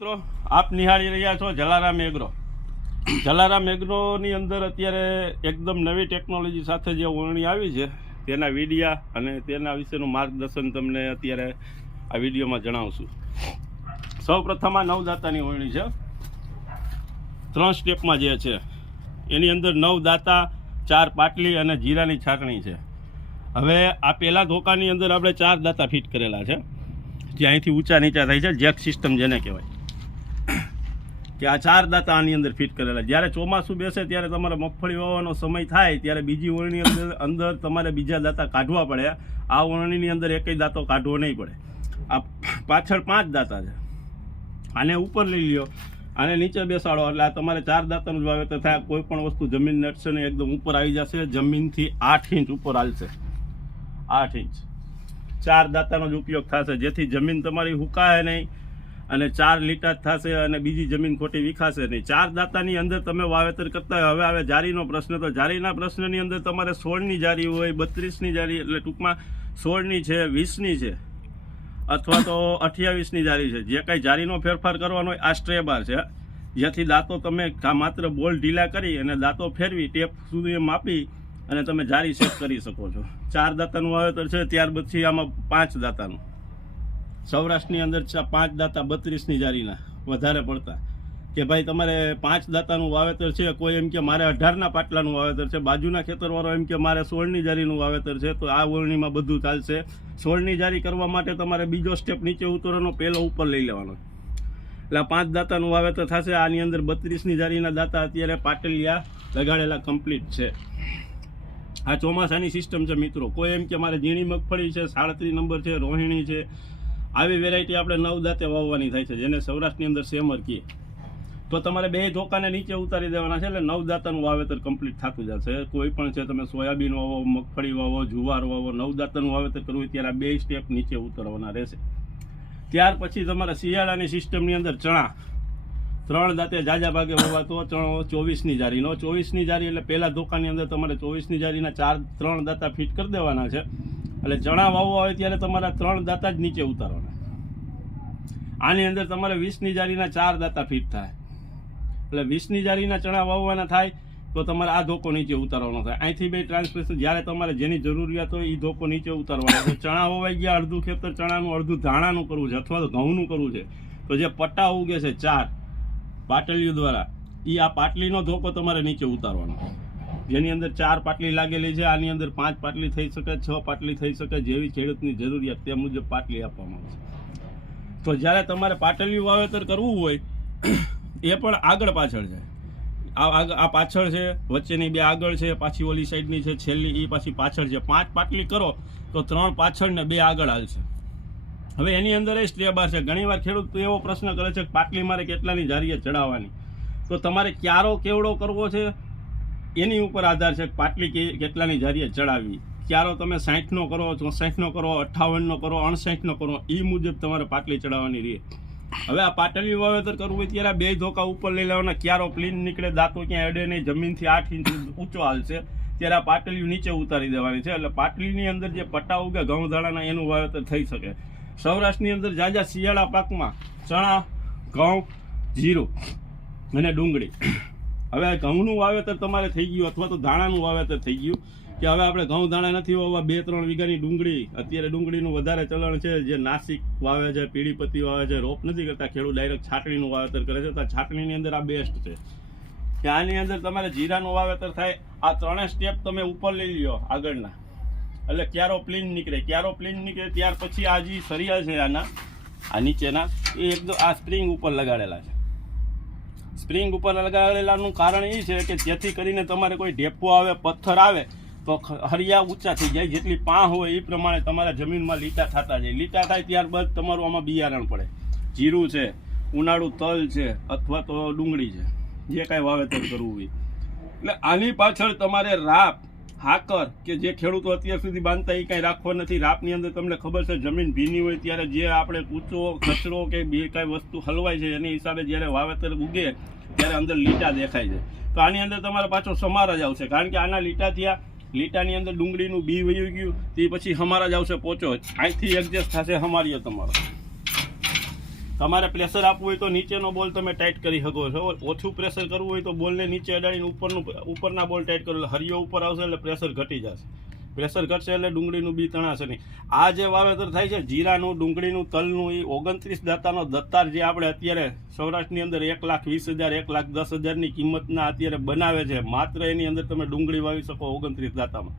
મિત્રો આપ નિહાળી રહ્યા છો જલારામ એગ્રો. જલારામ એગ્રોની અંદર અત્યારે એકદમ નવી ટેકનોલોજી સાથે જે ઓળણી આવી છે તેના વિડીયા અને તેના વિશેનું માર્ગદર્શન તમને અત્યારે આ વિડીયોમાં જણાવશું. સૌ પ્રથમ આ નવદાતાની ઓળણી છે, 3 સ્ટેપમાં જે છે એની અંદર 9 દાતા, 4 પાટલી અને જીરાની છાટણી છે. હવે આ પહેલા ધોકાની અંદર આપણે 4 દાતા ફિટ કરેલા છે, જે અહીંથી ઊંચા નીચા થાય છે, જેક સિસ્ટમ જેને કહેવાય કે આ 4 દાતા આની અંદર ફિટ કરેલા. જ્યારે ચોમાસું બેસે ત્યારે તમારે મગફળી વાવવાનો સમય થાય ત્યારે બીજી ઓળણી અંદર તમારે બીજા દાતા કાઢવા પડે. આ ઓળણીની અંદર એકેય દાતો કાઢવો નહીં પડે. આ પાછળ 5 દાતા છે, આને ઉપર લઈ લ્યો, આને નીચે બેસાડો એટલે આ તમારે 4 દાતાનું જ વાવેતર થાય. કોઈ પણ વસ્તુ જમીન નડશે ને એકદમ ઉપર આવી જશે. જમીનથી 8 ઇંચ ઉપર હાલશે, 8 ઇંચ 4 દાતાનો જ ઉપયોગ થશે, જેથી જમીન તમારી હુકાય નહીં અને 4 લીટા જ થશે અને બીજી જમીન ખોટી વિખાશે નહીં. 4 દાતાની અંદર તમે વાવેતર કરતા હોય. હવે આવે જારીનો પ્રશ્ન, તો જારીના પ્રશ્નની અંદર તમારે 16ની જારી હોય, 32ની જારી, એટલે ટૂંકમાં 16ની છે, 20ની છે અથવા તો 28ની જારી છે. જે કાંઈ જારીનો ફેરફાર કરવાનો હોય આ સ્ટ્રે બાર છે, જેથી દાંતો તમે માત્ર બોલ ઢીલા કરી અને દાંતો ફેરવી ટેપ સુધી માપી અને તમે જારી સેટ કરી શકો છો. 4 દાતાનું વાવેતર છે. ત્યાર પછી આમાં 5 દાતાનું. સૌરાષ્ટ્રની અંદર 5 દાતા 32ની જારીના વધારે પડતા, કે ભાઈ તમારે 5 દાતાનું વાવેતર છે. કોઈ એમ કે મારે 18ના પાટલાનું વાવેતર છે, બાજુના ખેતરવાળો એમ કે મારે 16ની જારીનું વાવેતર છે, તો આ ઓળણીમાં બધું ચાલશે. 16ની જારી કરવા માટે તમારે બીજો સ્ટેપ નીચે ઉતરવાનો, પહેલો ઉપર લઈ લેવાનો, એટલે 5 દાતાનું વાવેતર થશે. આની અંદર 32ની જારીના દાતા અત્યારે પાટલિયા લગાડેલા કમ્પ્લીટ છે. આ ચોમાસાની સિસ્ટમ છે મિત્રો. કોઈ એમ કે મારે ઝીણી મગફળી છે, 37 નંબર છે, રોહિણી છે, આવી વેરાયટી આપણે 9 દાંતે વાવવાની થાય છે, જેને સૌરાષ્ટ્રની અંદર સેમર કહીએ. તો તમારે 2 ધોકાને નીચે ઉતારી દેવાના છે, એટલે 9 દાતાનું વાવેતર કમ્પ્લીટ થતું જશે. કોઈ પણ છે, તમે સોયાબીન વાવો, મગફળી વાવો, જુવાર વાવો, 9 દાતાનું વાવેતર કરવું હોય ત્યારે આ 2 સ્ટેપ નીચે ઉતરવાના રહેશે. ત્યાર પછી તમારા શિયાળાની સિસ્ટમની અંદર ચણા 3 દાંતે જાજા ભાગે વાવતો ચણો 24ની જારીનો. 24ની જારી એટલે પહેલા ધોકાની અંદર તમારે 24ની જારીના 3 દાતા ફિટ કરી દેવાના છે. એટલે ચણા વાવવા હોય ત્યારે તમારા 3 દાતા જ નીચે ઉતારવાના. આની અંદર તમારે 20ની જારીના 4 દાતા ફિટ થાય, એટલે 20ની જારીના ચણા વાવવાના થાય તો તમારે આ ધોકો નીચે ઉતારવાનો થાય. અહીંથી 2 ટ્રાન્સપોર્ટેશન જ્યારે તમારે જેની જરૂરિયાત હોય એ ધોકો નીચે ઉતારવાનો. તો ચણા વવાઈ ગયા, અડધું ખેતર ચણાનું, અડધું ધાણાનું કરવું છે અથવા તો ઘઉંનું કરવું છે, તો જે પટ્ટા ઉગે છે 4 પાટલીઓ દ્વારા, એ આ પાટલીનો ધોકો તમારે નીચે ઉતારવાનો, જેની અંદર 4 પાટલી લાગેલી છે. આની અંદર 5 પાટલી થઈ શકે, 6 પાટલી થઈ શકે, જેવી ખેડૂતની જરૂરિયાત તે મુજબ પાટલી આપવામાં આવશે. તો જ્યારે તમારે પાટલીયું વાવેતર કરવું હોય એ પણ આગળ પાછળ છે. આ પાછળ છે, વચ્ચેની 2 આગળ છે, પાછી ઓલી સાઈડની છે, છેલ્લી એ પાછી પાછળ છે. 5 પાટલી કરો તો 3 પાછળ ને 2 આગળ હાલશે. હવે એની અંદર એ સ્ટેપ બાર છે. ઘણીવાર ખેડૂત એવો પ્રશ્ન કરે છે કે પાટલી મારે કેટલાની જારીએ ચડાવવાની, તો તમારે ક્યારો કેવડો કરવો છે એની ઉપર આધાર છે. પાટલી કેટલાની જારીએ ચડાવવી. ક્યારો તમે 60નો કરો, 64નો કરો, 58નો કરો, 68નો કરો, એ મુજબ તમારે પાટલી ચડાવવાની રહે. હવે આ પાટલી વાવેતર કરવું હોય ત્યારે 2 ધોકા ઉપર લઈ લેવાના. ક્યારો પ્લીન નીકળે, દાંતો ક્યાંય અડે નહીં, જમીનથી 8 ઇંચ ઊંચો હાલશે ત્યારે આ પાટલી નીચે ઉતારી દેવાની છે. એટલે પાટલીની અંદર જે પટ્ટા ઉગે ઘઉં દાણાના એનું વાવેતર થઈ શકે. સૌરાષ્ટ્રની અંદર જાજા શિયાળા પાકમાં ચણા, ઘઉં, જીરું અને ડુંગળી. હવે ઘઉંનું વાવેતર તમારે થઈ ગયું અથવા તો ધાણાનું વાવેતર થઈ ગયું કે હવે આપણે ઘઉં દાણા નથી વાવવા, 2-3 વીઘાની ડુંગળી. અત્યારે ડુંગળીનું વધારે ચલણ છે. જે નાસિક વાવે છે, પીળીપત્તી વાવે છે, રોપ નથી કરતા ખેડૂત, ડાયરેક્ટ છાટણીનું વાવેતર કરે છે. તો છાટણીની અંદર આ બેસ્ટ છે કે આની અંદર તમારે જીરાનું વાવેતર થાય. આ 3 સ્ટેપ તમે ઉપર લઈ લ્યો આગળના, એટલે ક્યારો પ્લીન નીકળે. ક્યારો પ્લીન નીકળે ત્યાર પછી આ જે સરિયા છે આના, આ નીચેના, એ એકદમ આ સ્પ્રિંગ ઉપર લગાડેલા છે. સ્પ્રિંગ ઉપર લગાડેલાનું કારણ એ છે કે જેથી કરીને તમારે કોઈ ઢેપો આવે, પથ્થર આવે તો હરિયા ઊંચા થઈ જાય. જેટલી પાં હોય એ પ્રમાણે તમારા જમીનમાં લીટા થતા જાય. લીટા થાય ત્યારબાદ તમારું આમાં બિયારણ પડે. જીરું છે, ઉનાળુ તલ છે અથવા તો ડુંગળી છે, જે કાંઈ વાવેતર કરવું હોય. એટલે આની પાછળ તમારે રાપ, હાકર, કે જે ખેડૂતો અત્યાર સુધી બાંધતા એ કાંઈ રાખવા નથી. રાપની અંદર તમને ખબર છે જમીન ભીની હોય ત્યારે જે આપણે કૂચો, કચરો કે બે કાંઈ વસ્તુ હલવાય છે એની હિસાબે જ્યારે વાવેતર ઉગે ત્યારે અંદર લીટા દેખાય છે. તો આની અંદર તમારે પાછો સમાર જ આવશે, કારણ કે આના લીટા થયા, લીટાની અંદર ડુંગળીનું બી વયું ગયું, તે પછી હમારા જ આવશે પોચો, અહીંથી એડજસ્ટ થશે હમારીઓ તમારો. તમારે પ્રેશર આપવું હોય તો નીચેનો બોલ તમે ટાઈટ કરી શકો છો, ઓછું પ્રેશર કરવું હોય તો બોલને નીચે અડાડીને ઉપરના બોલ ટાઈટ કરો એટલે હરિયો ઉપર આવશે એટલે પ્રેશર ઘટી જશે. પ્રેશર ઘટશે એટલે ડુંગળીનું બી તણાશે નહીં. આ જે વાવેતર થાય છે જીરાનું, ડુંગળીનું, તલનું, એ 29 દાતાનો દત્તાર જે આપણે અત્યારે સૌરાષ્ટ્રની અંદર 1,20,000 1,10,000ની કિંમતના અત્યારે બનાવે છે, માત્ર એની અંદર તમે ડુંગળી વાવી શકો 29 દાતામાં.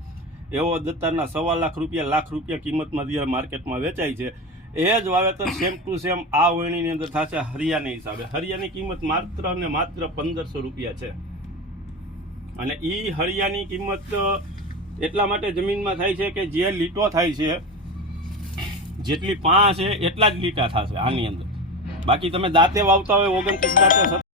એવો દત્તારના 1.25 લાખ રૂપિયા, લાખ રૂપિયા કિંમતમાં અત્યારે માર્કેટમાં વેચાય છે. એ જ વાવેતર સેમ ટુ સેમ આ વણીની અંદર થશે હરિયાની હિસાબે. હરિયાની કિંમત માત્ર ને માત્ર 1,500 રૂપિયા છે. અને એ હરિયાની કિંમત એટલા માટે જમીનમાં થાય છે કે જે લીટો થાય છે, જેટલી પા છે એટલા જ લીટા થશે આની અંદર. બાકી તમે દાંતે વાવતા હોય 29 દાંતે